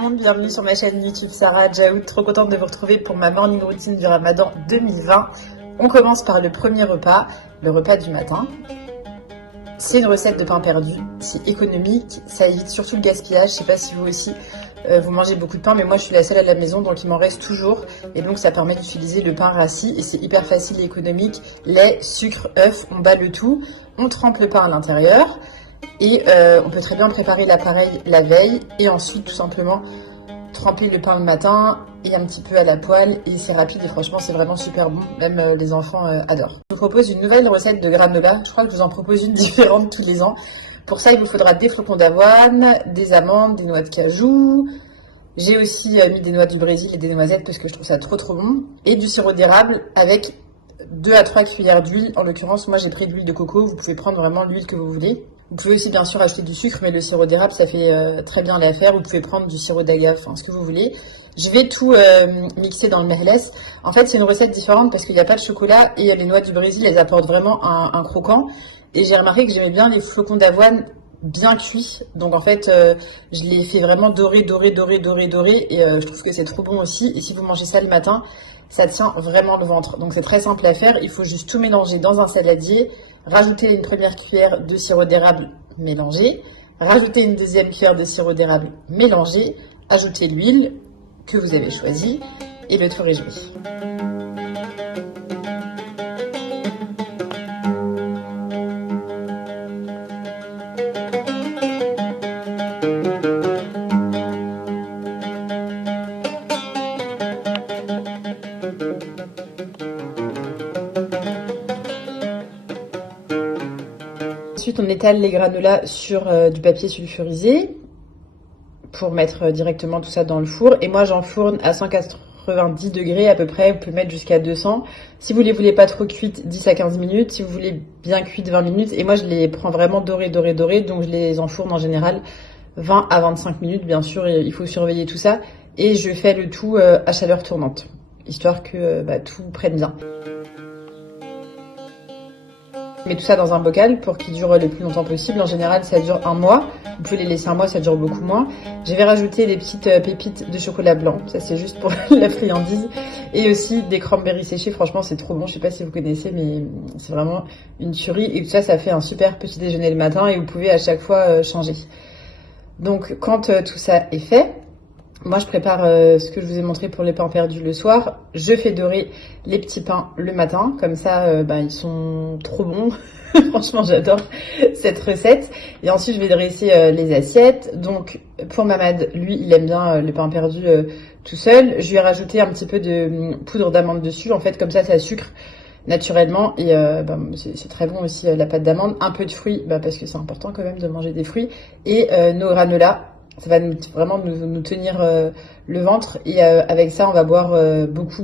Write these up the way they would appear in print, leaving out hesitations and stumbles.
monde, bienvenue sur ma chaîne YouTube Sarah Jaoud, trop contente de vous retrouver pour ma morning routine du Ramadan 2020. On commence par le premier repas, le repas du matin. C'est une recette de pain perdu, c'est économique, ça évite surtout le gaspillage. Je sais pas si vous aussi vous mangez beaucoup de pain, mais moi je suis la seule à la maison donc il m'en reste toujours et donc ça permet d'utiliser le pain rassis et c'est hyper facile et économique. Lait, sucre, œuf, on bat le tout, on trempe le pain à l'intérieur. Et on peut très bien préparer l'appareil la veille et ensuite tout simplement tremper le pain le matin et un petit peu à la poêle et c'est rapide et franchement c'est vraiment super bon, même les enfants adorent. Je vous propose une nouvelle recette de granola, je crois que je vous en propose une différente tous les ans. Pour ça il vous faudra des flocons d'avoine, des amandes, des noix de cajou. J'ai aussi mis des noix du Brésil et des noisettes parce que je trouve ça trop bon. Et du sirop d'érable avec 2 à 3 cuillères d'huile. En l'occurrence moi j'ai pris de l'huile de coco, vous pouvez prendre vraiment l'huile que vous voulez. Vous pouvez aussi bien sûr acheter du sucre, mais le sirop d'érable ça fait très bien l'affaire. Vous pouvez prendre du sirop d'agave, enfin ce que vous voulez. Je vais tout mixer dans le merlès. En fait c'est une recette différente parce qu'il n'y a pas de chocolat et les noix du Brésil elles apportent vraiment un croquant. Et j'ai remarqué que j'aimais bien les flocons d'avoine bien cuits. Donc en fait je les fais vraiment dorer. Et je trouve que c'est trop bon aussi. Et si vous mangez ça le matin, ça tient vraiment le ventre. Donc c'est très simple à faire. Il faut juste tout mélanger dans un saladier. Rajouter une première cuillère de sirop d'érable mélangé, rajouter une deuxième cuillère de sirop d'érable mélangé, ajouter l'huile que vous avez choisie et le tout réjoui. Ensuite, on étale les granolas sur du papier sulfurisé pour mettre directement tout ça dans le four. Et moi, j'enfourne à 190 degrés à peu près. Vous pouvez mettre jusqu'à 200. Si vous les voulez pas trop cuites, 10 à 15 minutes. Si vous voulez bien cuites, 20 minutes. Et moi, je les prends vraiment dorées. Donc, je les enfourne en général 20 à 25 minutes. Bien sûr, il faut surveiller tout ça. Et je fais le tout à chaleur tournante, histoire que tout prenne bien. Je mets tout ça dans un bocal pour qu'il dure le plus longtemps possible. En général, ça dure un mois. Vous pouvez les laisser un mois, ça dure beaucoup moins. Je vais rajouter des petites pépites de chocolat blanc. Ça, c'est juste pour la friandise. Et aussi des cranberries séchées. Franchement, c'est trop bon. Je sais pas si vous connaissez, mais c'est vraiment une tuerie. Et tout ça, ça fait un super petit déjeuner le matin et vous pouvez à chaque fois changer. Donc, quand tout ça est fait, moi, je prépare ce que je vous ai montré pour les pains perdus le soir. Je fais dorer les petits pains le matin. Comme ça, ils sont trop bons. Franchement, j'adore cette recette. Et ensuite, je vais dresser les assiettes. Donc, pour Mamad, lui, il aime bien le pain perdu tout seul. Je lui ai rajouté un petit peu de poudre d'amande dessus. En fait, comme ça sucre naturellement. Et c'est très bon aussi, la pâte d'amande. Un peu de fruits, parce que c'est important quand même de manger des fruits. Et nos granolas. Ça va vraiment nous tenir le ventre et avec ça on va boire beaucoup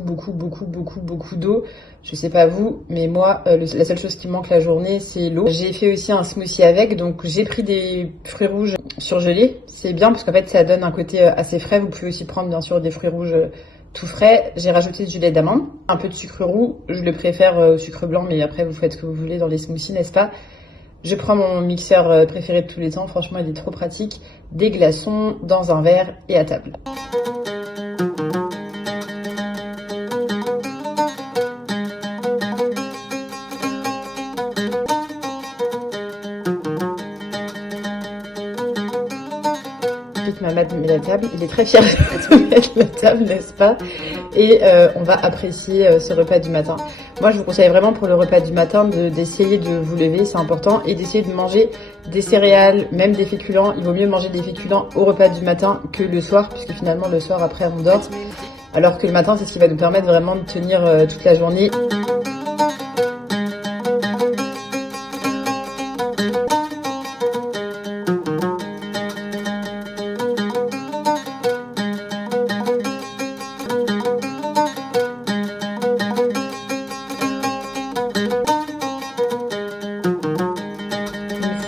d'eau. Je sais pas vous, mais moi la seule chose qui me manque la journée c'est l'eau. J'ai fait aussi un smoothie avec, donc j'ai pris des fruits rouges surgelés. C'est bien parce qu'en fait ça donne un côté assez frais. Vous pouvez aussi prendre bien sûr des fruits rouges tout frais. J'ai rajouté du lait d'amande, un peu de sucre roux. Je le préfère au sucre blanc, mais après vous faites ce que vous voulez dans les smoothies, n'est-ce pas? Je prends mon mixeur préféré de tous les temps, franchement il est trop pratique. Des glaçons dans un verre et à table. Ensuite Mamad met la table, il est très fier de mettre la table, n'est-ce pas? Et on va apprécier ce repas du matin. Moi, je vous conseille vraiment pour le repas du matin d'essayer de vous lever, c'est important, et d'essayer de manger des céréales, même des féculents. Il vaut mieux manger des féculents au repas du matin que le soir, puisque finalement le soir après on dort. Alors que le matin, c'est ce qui va nous permettre vraiment de tenir toute la journée.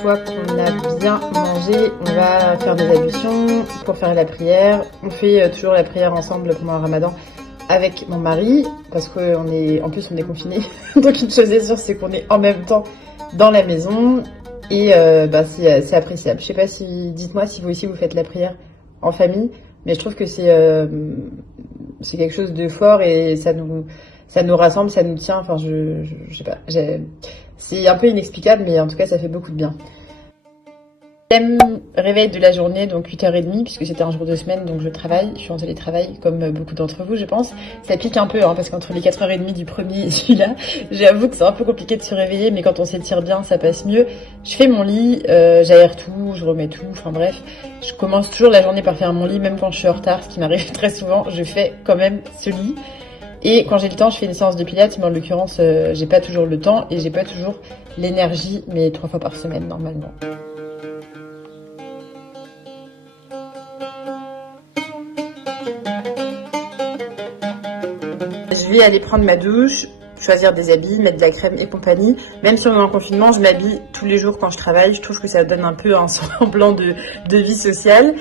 Qu'on a bien mangé, on va faire des ablutions pour faire la prière. On fait toujours la prière ensemble pendant le Ramadan avec mon mari parce qu'en plus on est confinés. Donc une chose est sûre, c'est qu'on est en même temps dans la maison et c'est appréciable. Je sais pas si, dites-moi si vous aussi vous faites la prière en famille. Mais je trouve que c'est quelque chose de fort et ça nous rassemble, ça nous tient. Enfin, je sais pas. C'est un peu inexplicable, mais en tout cas, ça fait beaucoup de bien. Thème réveil de la journée, donc 8h30, puisque c'était un jour de semaine, donc je travaille, je suis en télétravail, comme beaucoup d'entre vous, je pense. Ça pique un peu, hein, parce qu'entre les 4h30 du premier et celui-là, j'avoue que c'est un peu compliqué de se réveiller, mais quand on s'étire bien, ça passe mieux. Je fais mon lit, j'aère tout, je remets tout, enfin bref. Je commence toujours la journée par faire mon lit, même quand je suis en retard, ce qui m'arrive très souvent, je fais quand même ce lit. Et quand j'ai le temps, je fais une séance de pilates, mais en l'occurrence, j'ai pas toujours le temps et j'ai pas toujours l'énergie, mais 3 fois par semaine, normalement. Je vais aller prendre ma douche, choisir des habits, mettre de la crème et compagnie. Même si on est en confinement, je m'habille tous les jours quand je travaille. Je trouve que ça donne un peu un semblant de vie sociale.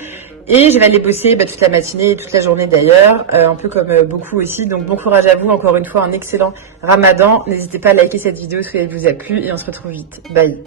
Et je vais aller bosser toute la matinée et toute la journée d'ailleurs, un peu comme beaucoup aussi. Donc bon courage à vous, encore une fois un excellent ramadan. N'hésitez pas à liker cette vidéo si elle vous a plu et on se retrouve vite. Bye.